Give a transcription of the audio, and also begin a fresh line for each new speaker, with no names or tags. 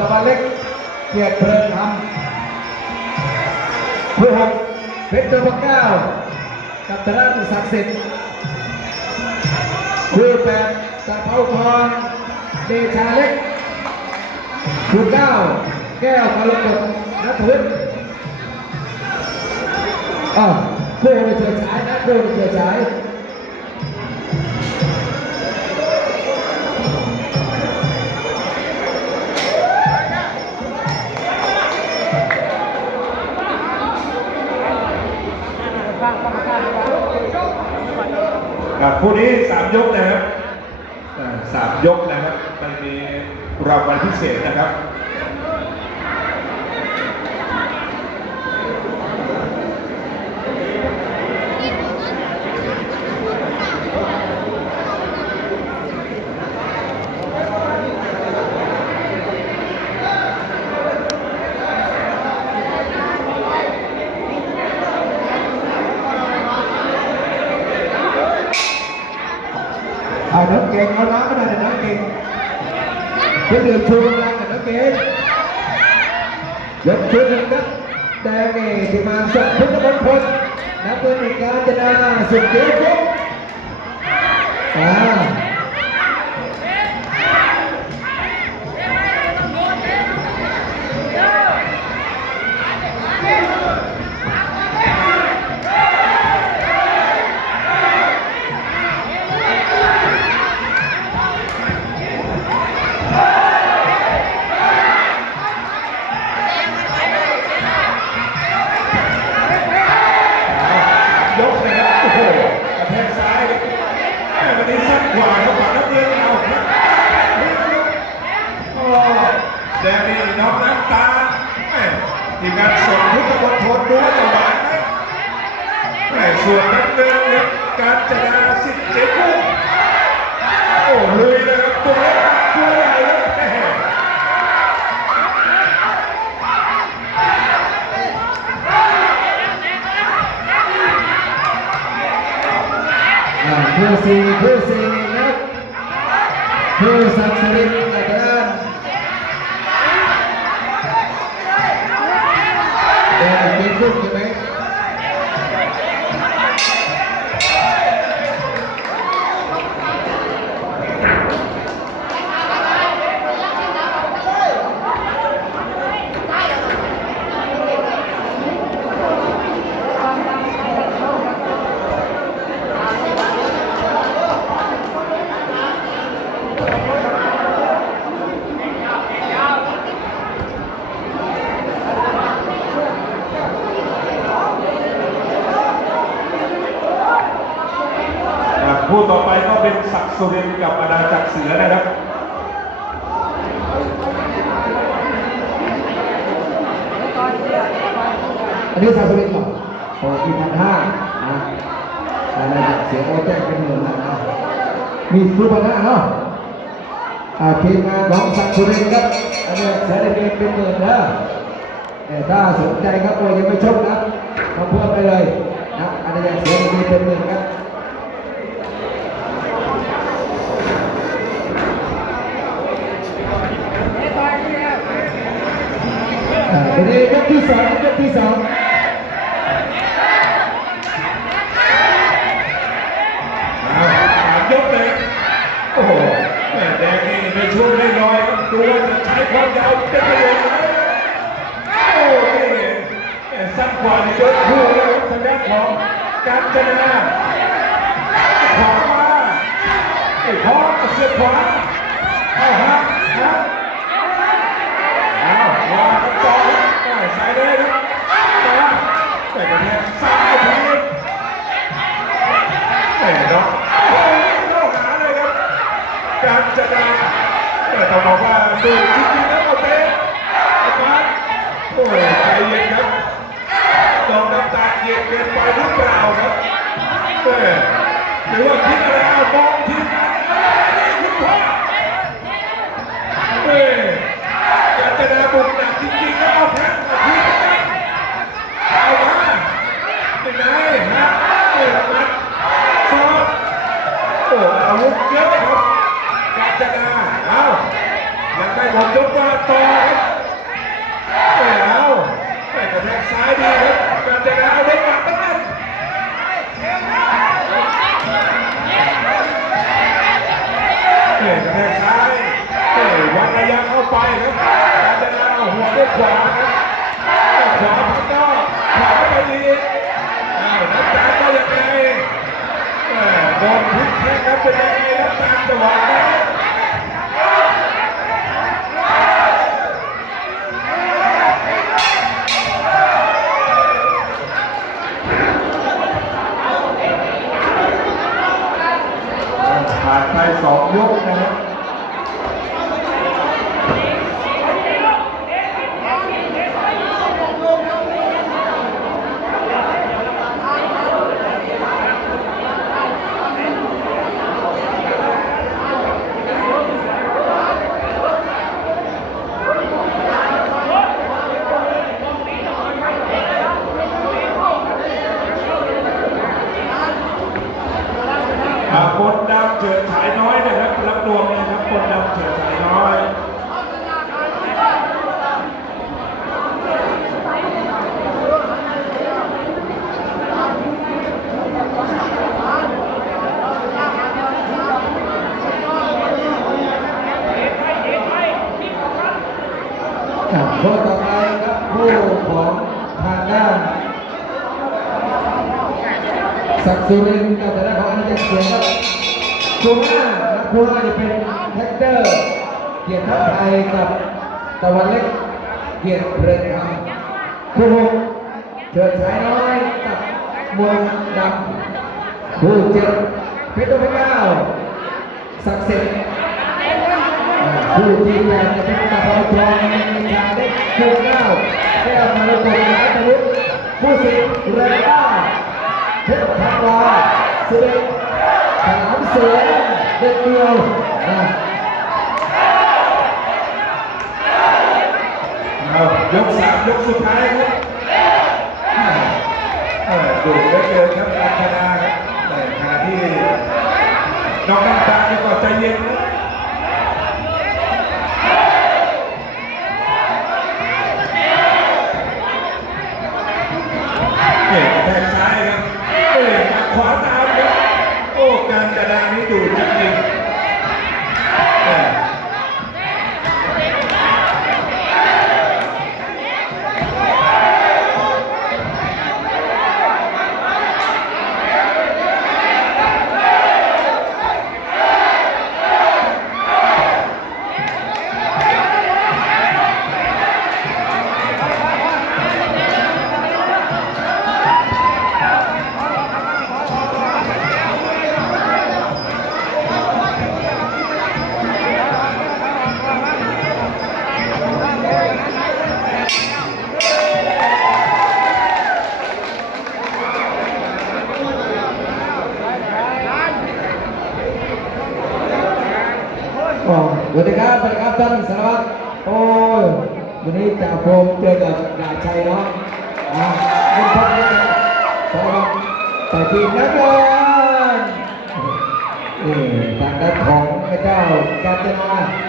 ตะวันเล็กเกียรติเพลินธรรมผู้หกเพชรเดอร์เก้ากับธนาศักดิ์สิทธิ์คู่แปดตะเภาพรเดชาเล็กคู่เก้าแก้วกรกฎนัทวุฒิอ่าคู่ในเฉยฉายนะคู่ในเฉยฉาย
ครับคู่นี้สามยกนะครับสามยกนะครับไปมีรางวัลพิเศษนะครับ
เอาน้ำเก่งเอาน้ำก็ได้น้ำเก่งเพื่อดื่มชูกำลังกับน้ำเก่งยกชุดหนึ่งนะแดงนี่ที่มาส่งพุทธมงคลนักเรียนการจนาสุดเกียรติอ่า
ส่วนน้ำเงินครับการจนาสิทธิ์เจ๊กุ้งโอ้ลุยเลยครับตัวเล็กตัวใหญ่ครับแม่
อ่าเพื่อสี่เพื่อสี่นะเพื่อสักดิ์สิทธิ์อาจารย์
สุรินทร์กับอาณาจักรเสือนะครับ
อันนี้ซาสุรินทร์เหรอโอ้ที่พันห้านะอะไรเสียงโอแจ้งเป็นหมื่นนะนะมีสุพรรณะเนาะอ่าทีมงานของสักสุรินทร์ครับอันนี้แสนเดียเป็นหมื่นนะแต่ถ้าสนใจครับโอ้ยังไม่ชกนะมาเพิ่มไปเลยนะอันนี้ยังเสียเดียเป็นหมื่นครับอ่า ทีนี้ยกที่สองยกที่สอง
ยกเลยโอ้โหแม่แดงนี่ในช่วงไม่น้อยๆครับดูว่าจะใช้ความยาวเป็นประโยชน์ไหมโอ้นี่แม่สั้นกว่าในยกคู่แล้วทางด้านของการจนาขวามาไอ้พอเสียบขวา การจนาแต่ต้องบอกว่าดูจริงๆแล้วโอเต้ไอ้บ้าโอ้ยใจเย็นครับลองน้ำตาเย็นเกินไปหรือเปล่าครับแหม่หรือว่าคิดอะไรเอามองทีมงานเอ้ยนี่คุณพ่อแหม่การจนาบุกหนักจริงๆแล้วเอาแเอาอยากได้ผมยกมาต่อครับแล้วแต่กระแทกซ้ายดีครับการจะเอาได้หมัดนั่นเนี่ยกระ
แทก ของทางด้านศักดิ์สุรินทร์กับทางด้านของอาจารย์เสียงครับคู่หน้านักคู่หน้าจะเป็นแท็กเตอร์เกียรติทัพไทยกับตะวันเล็กเกียรติเรือนคำคู่หกเฉิดฉายน้อยกับมวลดำคู่เจ็ดเพชรพระเก้าศักดิ์สิทธิ์ ผู้ที่แปดจะเป็นตะพอยทองชาเด็กคู่เก้าแก้วมรกตรัตนุกผู้สิบเรด้าเพชรพันวาสิบเอ็ดฉลามเสือเด็กเดียวนะ
เอายกสามยกสุดท้ายครับเออดูเหลือเกินกันะครับ
อ๋อสวัสดีครับสวัสดีครับท่านสารวัตรโอ้ยวันนี้จ่าโฟมเจอกับดาบชัยเนาะอะเป็นพักนี้สารวัตรแต่ทีมนักบอลนี่ทางด้านของพระเจ้ากาญจนา